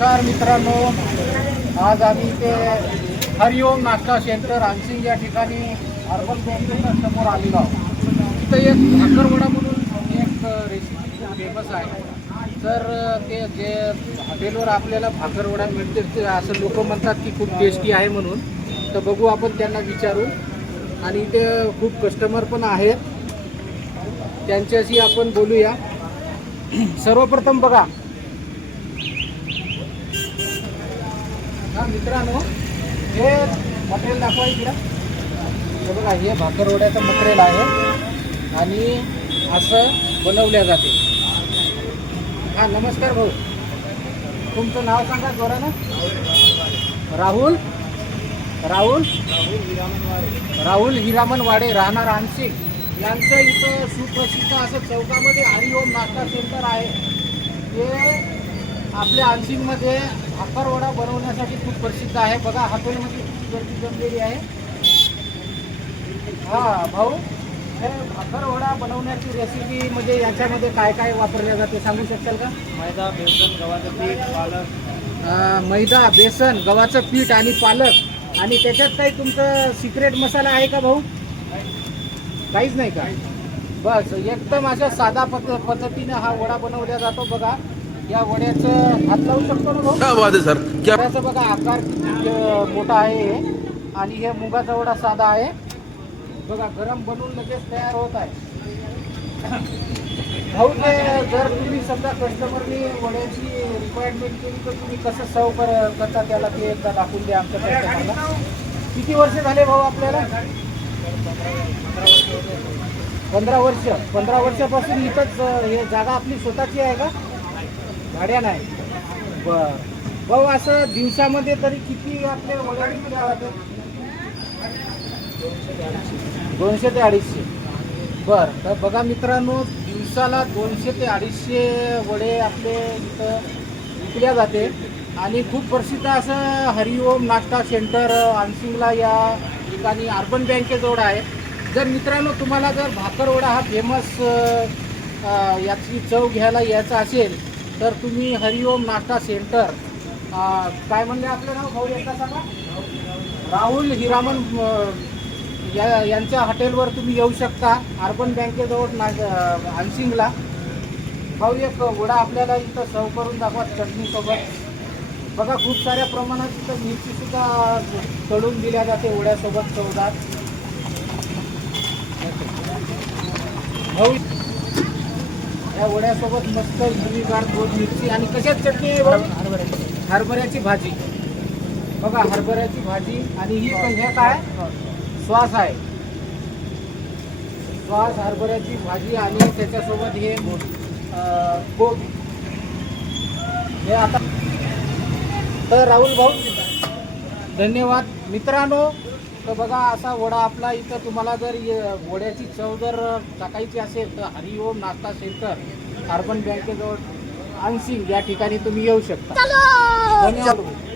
नमस्कार मित्रांनो. आज आम्ही इथे हरिओम नाश्ता सेंटर आणसिंग या ठिकाणी अर्बन बँकेच्या समोर आलेलो आहोत. तिथं एक भाकरवडा म्हणून एक रेसिपी फेमस आहे. तर ते जे हॉटेलवर आपल्याला भाकरवडा मिळते ते असं लोक म्हणतात की खूप टेस्टी आहे म्हणून. तर बघू आपण त्यांना विचारू. आणि इथे खूप कस्टमर पण आहेत. त्यांच्याशी आपण बोलूया. सर्वप्रथम बघा हा मित्रांनो हे मटेरियल दाखवा इकडं. हे बघा हे भाकरवड्याचं मटेरियल आहे आणि असं बनवल्या जाते. हा नमस्कार भाऊ. तुमचं नाव सांगा जोरानं. राहुल? राहुल? राहुल हिरामन वाडे राहणार आनसिक यांचं इथं सुप्रसिद्ध असं चौकामध्ये हरिओम नाश्ता सेंटर आहे. ते आपल्या आनसिंगमध्ये भाकरवडा बनवण्यासाठी खूप प्रसिद्ध आहे. बघा हॉटेलमध्ये गर्दी जमलेली आहे. हा भाऊ हे भाकरवडा बनवण्याची रेसिपी म्हणजे याच्यामध्ये काय काय वापरल्या जाते सांगू शकाल का? मैदा बेसन गव्हाचं पीठ पालक. मैदा बेसन गव्हाचं पीठ आणि पालक. आणि त्याच्यात काही तुमचं सिक्रेट मसाला आहे का भाऊ? काहीच नाही का? बस एकदम अशा साधा पद्ध पद्धतीने हा वडा बनवला जातो बघा. या वड्याचं हात लावू शकतो ना भाऊ? क्या बात है सर? क्या वड्याचा बघा आकार किती अं, मोठा आहे हे. आणि हे मुगाचा वडा साधा आहे. बघा गरम बनवून लगेच तयार होत आहे. भाऊ ते जर तुम्ही समजा कस्टमरनी वड्याची रिक्वायरमेंट केली तर तुम्ही कसं सर्व कर करता त्याला ते एकदा दाखवून द्या आमच्या कस्टमरला किती वर्ष झाले भाऊ आपल्याला? पंधरा वर्ष. पंधरा वर्षापासून इथंच अं, हे जागा आपली स्वतःची आहे का? भाड्या नाही. बर. भाऊ असं दिवसामध्ये तरी किती आपले दोनशे ते अडीचशे. बर. तर बघा मित्रांनो दिवसाला दोनशे ते अडीचशे वडे आपले इथं विकल्या जाते. आणि खूप प्रसिद्ध असं हरिओम नाश्ता सेंटर आनसिंगला या ठिकाणी अर्बन बँकेजवळ आहे. जर मित्रांनो तुम्हाला जर भाकरवडा हा फेमस याची चव घ्यायला यायचा असेल तर तुम्ही हरिओम नाश्ता सेंटर काय म्हणले आपलं नाव? भाऊ एकदा सांगा. राहुल हिरामन या यांच्या हॉटेलवर तुम्ही येऊ शकता अर्बन बँकेजवळ ना हानसिंगला. भाऊ एक वडा आपल्याला इथं सर्व करून दाखवा चटणीसोबत. बघा खूप साऱ्या प्रमाणात इथं मिरचीसुद्धा तळून दिल्या जाते वड्यासोबत चवदार. भाऊ या वड्यासोबत मस्त हिरवीगार गोड मिरची आणि कशाच चटणी आहे भाऊ हरभऱ्याची भाजी. बघा हरभऱ्याची भाजी आणि ही पण हे काय? श्वास आहे. श्वास हरभऱ्याची भाजी आणि त्याच्यासोबत हे अं, हे आता तर राहुल भाऊ धन्यवाद. मित्रांनो तर बघा असा वडा आपला इथं तुम्हाला जर य- वड्याची चव जर टाकायची असेल तर हरिओम नाश्ता सेंटर अर्बन बँकेजवळ आनसिंग या ठिकाणी तुम्ही येऊ शकता. धन्यवाद.